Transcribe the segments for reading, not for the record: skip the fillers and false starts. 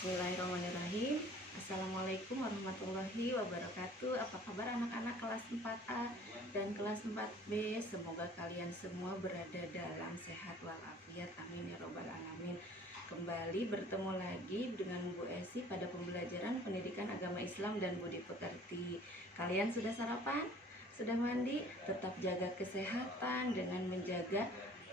Bismillahirrahmanirrahim. Assalamualaikum warahmatullahi wabarakatuh. Apa kabar anak-anak kelas 4A dan kelas 4B? Semoga kalian semua berada dalam sehat walafiat. Amin ya robbal alamin. Kembali bertemu lagi dengan Bu Esi pada pembelajaran pendidikan agama Islam dan budi pekerti. Kalian sudah sarapan? Sudah mandi? Tetap jaga kesehatan dengan menjaga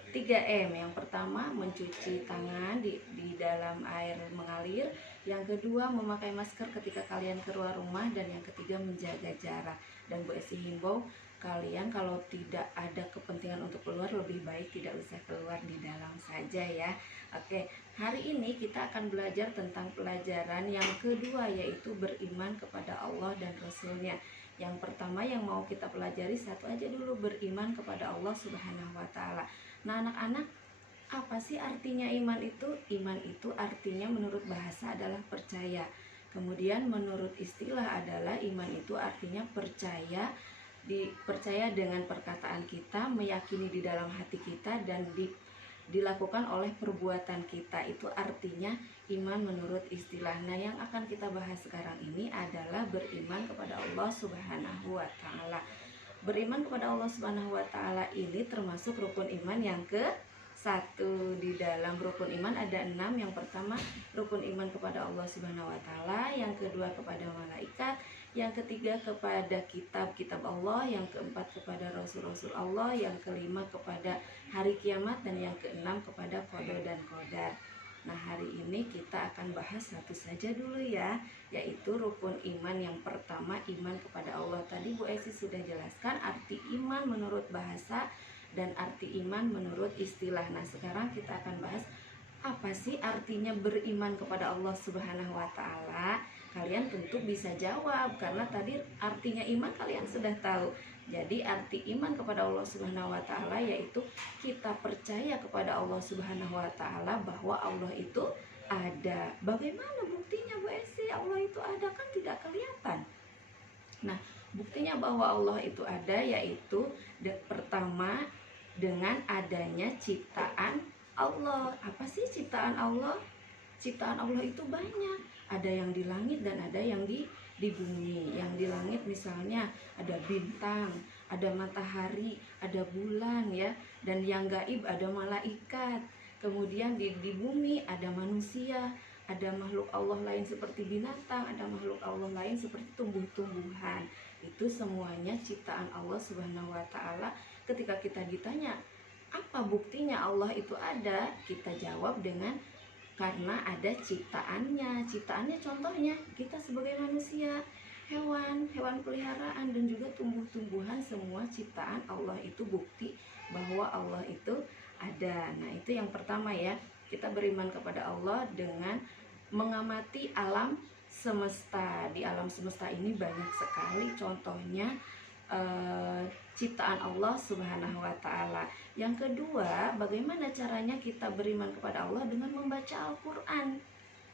3M. Yang pertama, mencuci tangan di dalam air mengalir. Yang kedua, memakai masker ketika kalian keluar rumah. Dan yang ketiga, menjaga jarak. Dan Bu Esi himbau kalian kalau tidak ada kepentingan untuk keluar, lebih baik tidak usah keluar, di dalam saja ya. Oke, hari ini kita akan belajar tentang pelajaran yang kedua, yaitu beriman kepada Allah dan Rasulnya. Yang pertama yang mau kita pelajari satu aja dulu, beriman kepada Allah Subhanahu wa Ta'ala. Nah, anak-anak, apa sih artinya iman itu? Iman itu artinya menurut bahasa adalah percaya. Kemudian menurut istilah adalah iman itu artinya percaya dengan perkataan kita, meyakini di dalam hati kita, dan dilakukan oleh perbuatan kita. Itu artinya iman menurut istilah. Nah, yang akan kita bahas sekarang ini adalah beriman kepada Allah Subhanahu wa Ta'ala. Beriman kepada Allah Subhanahu wa Ta'ala ini termasuk rukun iman yang ke-1. Di dalam rukun iman ada 6. Yang pertama, rukun iman kepada Allah Subhanahu wa Ta'ala. Yang kedua, kepada malaikat. Yang ketiga, kepada kitab-kitab Allah. Yang keempat, kepada rasul-rasul Allah. Yang kelima, kepada hari kiamat. Dan yang keenam, kepada qada dan qadar. Nah, hari ini kita akan bahas satu saja dulu ya, yaitu rukun iman yang pertama, iman kepada Allah. Tadi Bu Esi sudah jelaskan arti iman menurut bahasa dan arti iman menurut istilah. Nah, sekarang kita akan bahas apa sih artinya beriman kepada Allah Subhanahu wa Ta'ala. Kalian tentu bisa jawab karena tadi artinya iman kalian sudah tahu. Jadi arti iman kepada Allah Subhanahu wa Ta'ala yaitu kita percaya kepada Allah Subhanahu wa Ta'ala bahwa Allah itu ada. Bagaimana buktinya Bu Esi Allah itu ada? Kan tidak kelihatan. Nah, buktinya bahwa Allah itu ada yaitu pertama dengan adanya ciptaan Allah. Apa sih ciptaan Allah? Ciptaan Allah itu banyak. Ada yang di langit dan ada yang di bumi. Yang di langit misalnya ada bintang, ada matahari, ada bulan ya. Dan yang gaib ada malaikat. Kemudian di bumi ada manusia, ada makhluk Allah lain seperti binatang, ada makhluk Allah lain seperti tumbuh-tumbuhan. Itu semuanya ciptaan Allah Subhanahu wa Ta'ala. Ketika kita ditanya, apa buktinya Allah itu ada? Kita jawab dengan karena ada ciptaannya. Ciptaannya contohnya kita sebagai manusia, hewan peliharaan, dan juga tumbuh-tumbuhan. Semua ciptaan Allah itu bukti bahwa Allah itu ada. Nah, itu yang pertama ya. Kita beriman kepada Allah dengan mengamati alam semesta. Di alam semesta ini banyak sekali contohnya ciptaan Allah Subhanahu wa Ta'ala. Yang kedua, bagaimana caranya kita beriman kepada Allah? Dengan membaca Al-Quran.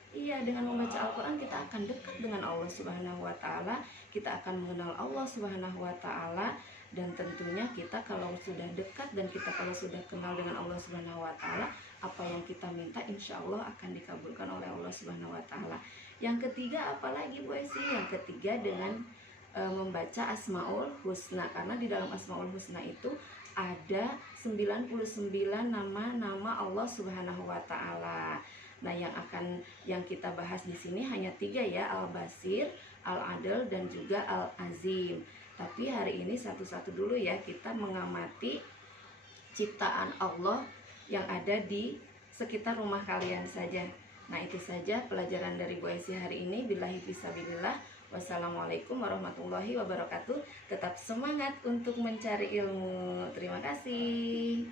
Iya, dengan membaca Al-Quran kita akan dekat dengan Allah Subhanahu wa Ta'ala. Kita akan mengenal Allah Subhanahu wa Ta'ala. Dan tentunya kita kalau sudah dekat dan kita kalau sudah kenal dengan Allah Subhanahu wa Ta'ala, apa yang kita minta insya Allah akan dikabulkan oleh Allah Subhanahu wa Ta'ala. Yang ketiga apalagi Bu Esi? Yang ketiga dengan membaca Asmaul Husna. Karena di dalam Asmaul Husna itu ada 99 nama-nama Allah Subhanahu wa Ta'ala. Nah, yang kita bahas di sini hanya 3 ya, Al-Basir, Al-Adil, dan juga Al-Azim. Tapi hari ini satu-satu dulu ya, kita mengamati ciptaan Allah yang ada di sekitar rumah kalian saja. Nah, itu saja pelajaran dari Bu Esi hari ini. Billahi fisabilillah. Wassalamualaikum warahmatullahi wabarakatuh. Tetap semangat untuk mencari ilmu. Terima kasih.